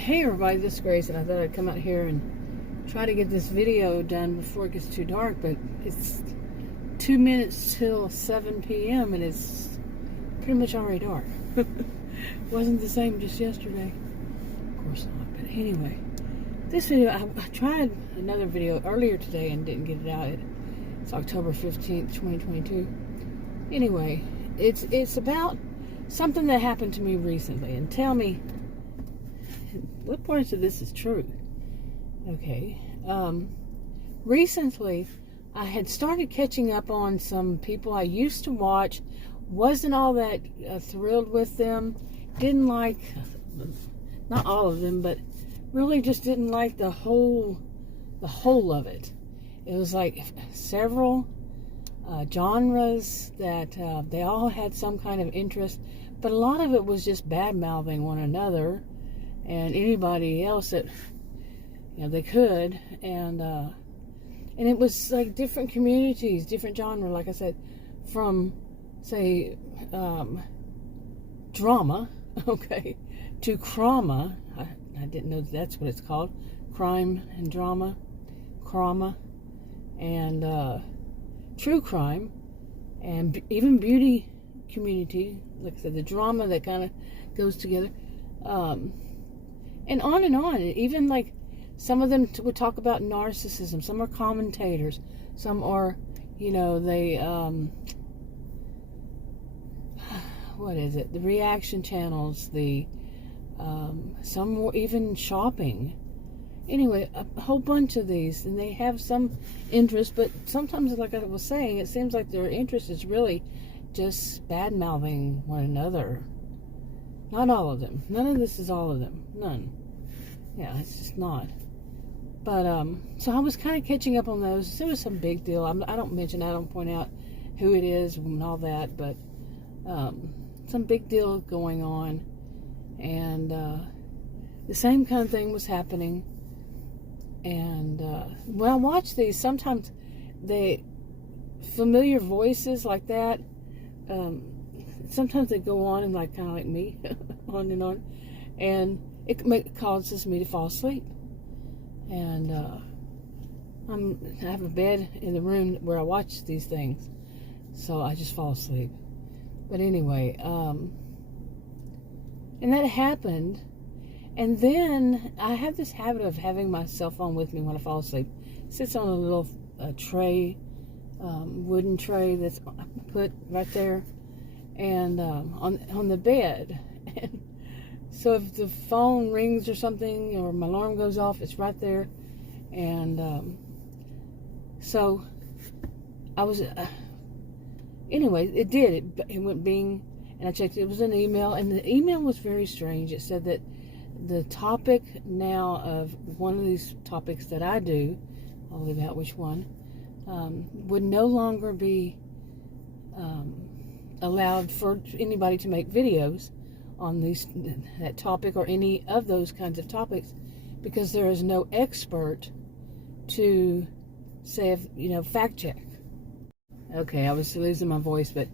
Hey everybody, this is Grace, and I thought I'd come out here and try to get this video done before it gets too dark, but it's 2 minutes till 7 p.m. and it's pretty much already dark. Wasn't the same just yesterday. Of course not, but anyway. This video, I tried another video earlier today and didn't get it out. It's October 15th, 2022. Anyway, it's about something that happened to me recently, and tell me what parts of this is true. Okay. Recently, I had started catching up on some people I used to watch. Wasn't all that thrilled with them. Didn't like, not all of them, but really just didn't like the whole of it. It was like several genres that they all had some kind of interest, but a lot of it was just bad-mouthing one another and anybody else that they could, and it was like different communities, different genre, like I said, from say drama, okay, to crama. I didn't know that's what it's called, crime and drama, crama, and true crime, and even beauty community, like I said, the drama that kind of goes together. And on. Even like some of them would talk about narcissism. Some are commentators. Some are, they, what is it? The reaction channels. Some were even shopping. Anyway, a whole bunch of these. And they have some interest, but sometimes, like I was saying, it seems like their interest is really just bad-mouthing one another. Not all of them. None of this is all of them. None. Yeah, it's just not. But, so I was kind of catching up on those. There was some big deal. I don't point out who it is and all that, but some big deal going on. And the same kind of thing was happening. And when I watch these, sometimes familiar voices like that, sometimes they go on and kind of like me, on and on. And it causes me to fall asleep. And I have a bed in the room where I watch these things, so I just fall asleep. But anyway, and that happened. And then I have this habit of having my cell phone with me when I fall asleep. It sits on a little tray, wooden tray that's put right there, and on the bed. And so if the phone rings or something, or my alarm goes off, it's right there. And so I was, anyway, it did. It went bing, and I checked. It was an email, and the email was very strange. It said that the topic now of one of these topics that I do, I'll leave out which one, would no longer be allowed for anybody to make videos on that topic or any of those kinds of topics, because there is no expert to say, fact check. Okay, I was losing my voice, but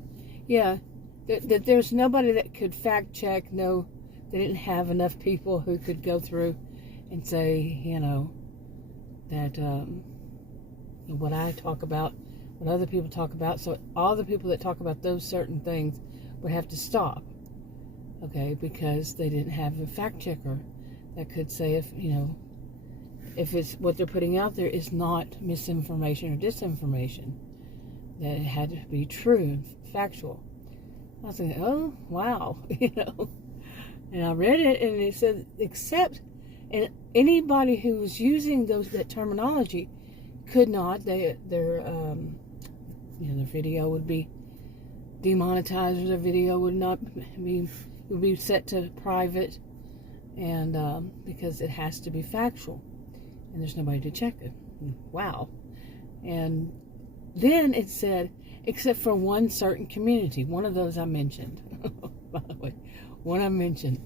yeah, that there's nobody that could fact check. No, they didn't have enough people who could go through and say, that what I talk about, what other people talk about. So all the people that talk about those certain things would have to stop. Okay, because they didn't have a fact checker that could say if it's what they're putting out there is not misinformation or disinformation, that it had to be true, factual. I was thinking, oh wow, and I read it, and it said except, and anybody who was using that terminology could not. Their video would be demonetized, or their video would not be. It would be set to private, and because it has to be factual, and there's nobody to check it. Wow. And then it said, except for one certain community, one of those I mentioned, by the way, one I mentioned,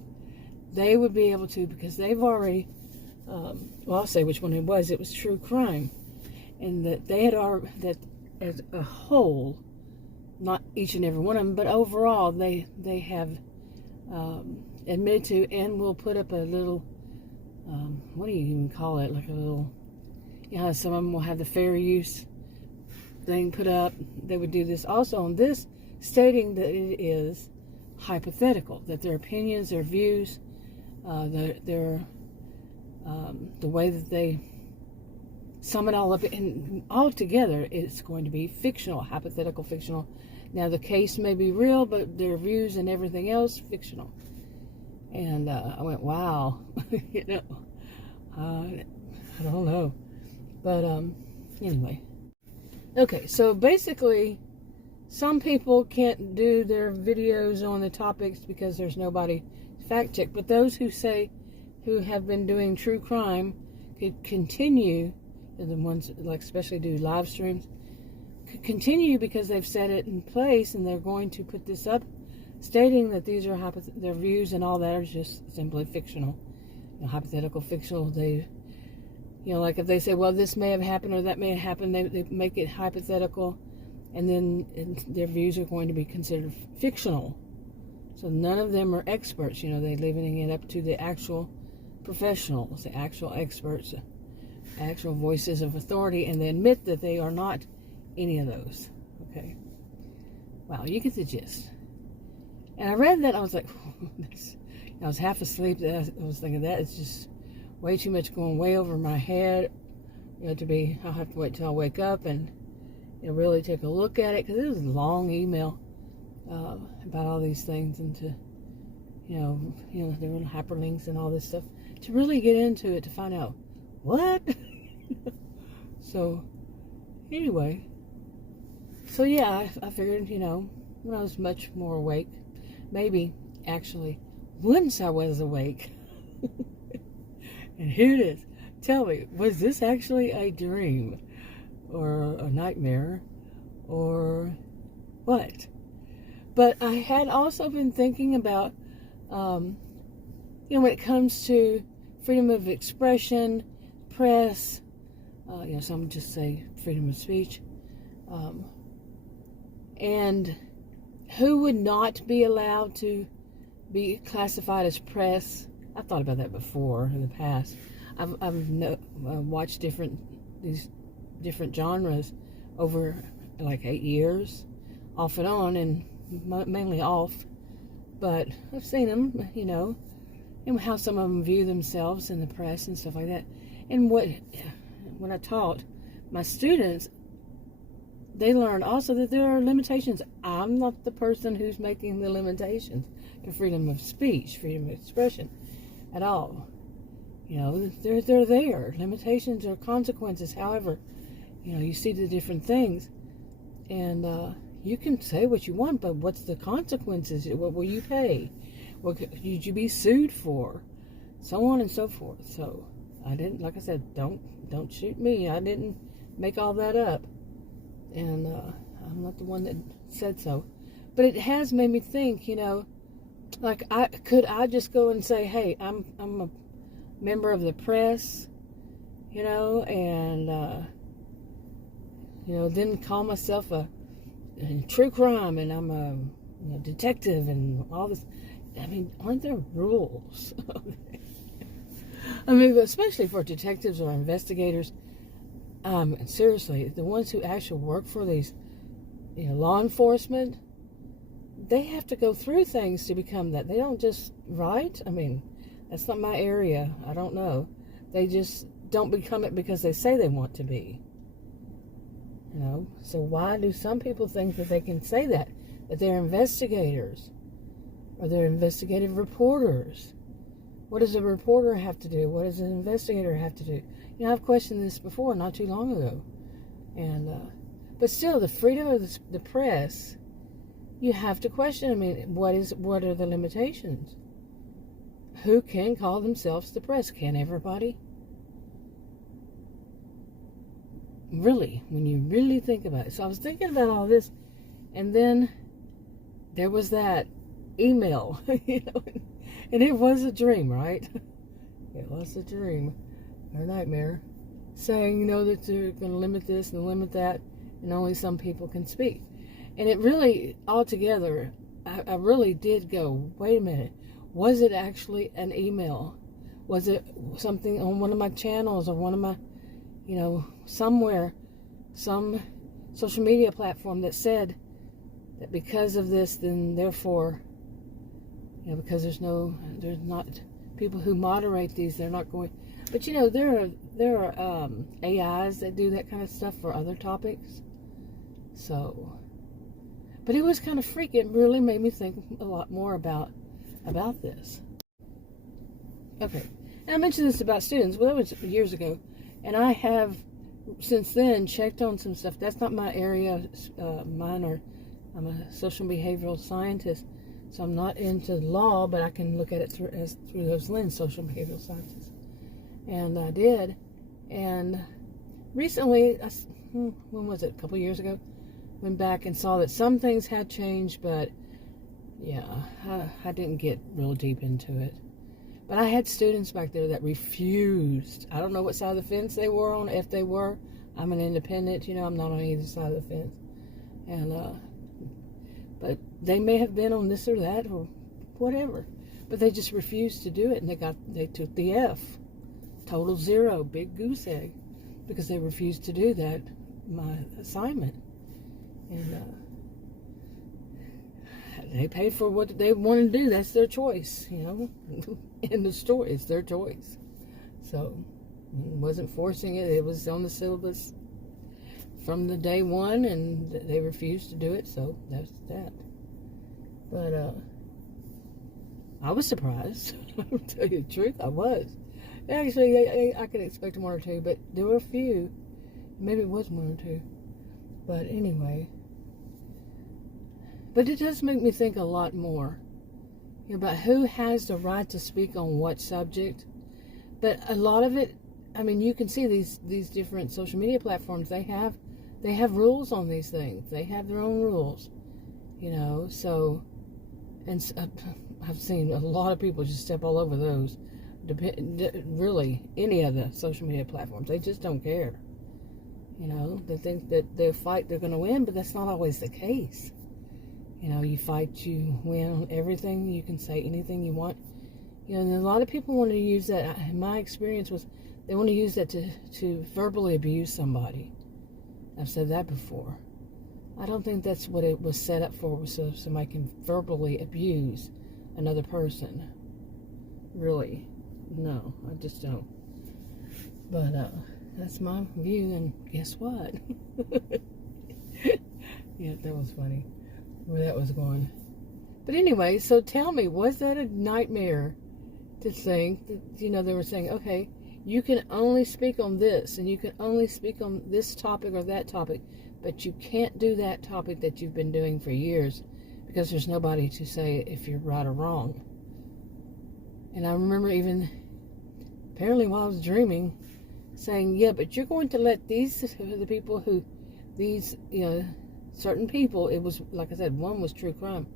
they would be able to, because they've already, I'll say which one it was. It was true crime, and that they had that as a whole, not each and every one of them, but overall, they have admitted to, and will put up a little what do you even call it? Like a little, you know, some of them will have the fair use thing put up. They would do this also on this, stating that it is hypothetical, that their opinions, their views, the way that they sum it all up, and all together it's going to be fictional, hypothetical, fictional. Now the case may be real, but their views and everything else fictional. And I went, wow. You know, I don't know, but anyway. Okay, so basically, some people can't do their videos on the topics because there's nobody fact check. But those who have been doing true crime could continue, and the ones like especially do live streams, could continue because they've set it in place, and they're going to put this up, stating that these are their views and all that are just simply fictional, you know, hypothetical, fictional. They, you know, like if they say, well, this may have happened or that may have happened, they make it hypothetical, and then their views are going to be considered fictional. So none of them are experts. You know, they're leaving it up to the actual professionals, the actual experts, actual voices of authority, and they admit that they are not any of those. Okay. Wow, you get the gist. And I read that, and I was like, I was half asleep. I was thinking that is just way too much going way over my head. You know, I'll have to wait till I wake up and, you know, really take a look at it, because it was a long email about all these things, and to, you know, there were hyperlinks and all this stuff to really get into it to find out what. So anyway, so yeah, I figured, you know, when I was much more awake, maybe actually once I was awake. And here it is. Tell me, was this actually a dream or a nightmare or what? But I had also been thinking about, you know, when it comes to freedom of expression, press, you know, some just say freedom of speech, and who would not be allowed to be classified as press. I've thought about that before in the past. I've watched these different genres over like 8 years, off and on, and mainly off. But I've seen them, you know, and how some of them view themselves in the press and stuff like that. And when I taught my students, they learned also that there are limitations. I'm not the person who's making the limitations to freedom of speech, freedom of expression at all. You know, they're there. Limitations or consequences, however, you know, you see the different things. And you can say what you want, but what's the consequences? What will you pay? What could you be sued for? So on and so forth. So I didn't, like I said, don't shoot me. I didn't make all that up. And I'm not the one that said so. But it has made me think, you know, like I just go and say, hey, I'm a member of the press, you know, and you know, then call myself a true crime, and I'm a detective and all this. I mean, aren't there rules? I mean, especially for detectives or investigators. Seriously, the ones who actually work for these, you know, law enforcement, they have to go through things to become that. They don't just, right? I mean, that's not my area. I don't know. They just don't become it because they say they want to be. You know, so why do some people think that they can say that they're investigators or they're investigative reporters? What does a reporter have to do? What does an investigator have to do? You know, I've questioned this before, not too long ago. And, but still, the freedom of the press, you have to question. I mean, what are the limitations? Who can call themselves the press? Can everybody? Really, when you really think about it. So I was thinking about all this, and then there was that email, you know, and it was a dream, right? It was a dream or nightmare, saying, you know, that they're going to limit this and limit that, and only some people can speak. And it really, altogether, I really did go, wait a minute, was it actually an email? Was it something on one of my channels or one of my, somewhere, some social media platform that said that because of this, then therefore, because there's not people who moderate these, they're not going. But there are AIs that do that kind of stuff for other topics. So, but it was kind of freaky. It really made me think a lot more about this. Okay, and I mentioned this about students. Well, that was years ago, and I have since then checked on some stuff. That's not my area, mine. I'm a social behavioral scientist, so I'm not into law, but I can look at it through those lenses, social behavioral sciences. And I did, and recently, when was it? A couple years ago, went back and saw that some things had changed, but yeah, I didn't get real deep into it. But I had students back there that refused. I don't know what side of the fence they were on. If they were, I'm an independent. I'm not on either side of the fence. And but they may have been on this or that or whatever. But they just refused to do it, and they took the F, total 0, big goose egg, because they refused to do that, my assignment. And they paid for what they wanted to do. That's their choice, In the story, it's their choice. So, wasn't forcing it. It was on the syllabus from the day one, and they refused to do it. So that's that. But I was surprised. I'll tell you the truth, I was. Actually, I could expect one or two, but there were a few. Maybe it was one or two. But anyway. But it does make me think a lot more about who has the right to speak on what subject. But a lot of it, you can see these different social media platforms, they have rules on these things. They have their own rules, so, and I've seen a lot of people just step all over those. Really, any of the social media platforms, they just don't care. They think that they're going to win, but that's not always the case. You fight, you win on everything. You can say anything you want. And a lot of people want to use that. My experience was they want to use that to verbally abuse somebody. I've said that before. I don't think that's what it was set up for, so somebody can verbally abuse another person. Really. No, I just don't. But that's my view, and guess what? Yeah, that was funny. Where that was going. But anyway, so tell me, was that a nightmare to think that, they were saying, okay, you can only speak on this, and you can only speak on this topic or that topic, but you can't do that topic that you've been doing for years because there's nobody to say if you're right or wrong. And I remember even, apparently while I was dreaming, saying, yeah, but you're going to let the people who, certain people, it was, like I said, one was true crime,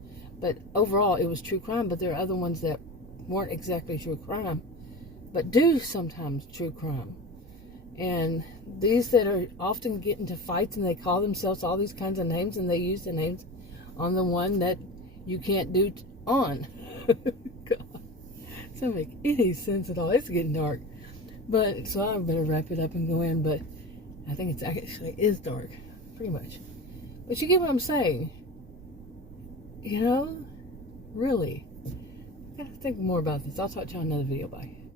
but overall it was true crime, but there are other ones that weren't exactly true crime, but do sometimes true crime. And these that are often get into fights and they call themselves all these kinds of names, and they use the names on the one that you can't do on. God, it doesn't make any sense at all. It's getting dark. But, so I better wrap it up and go in, but I think it actually is dark, pretty much. But you get what I'm saying. Really. I gotta think more about this. I'll talk to you on another video. Bye.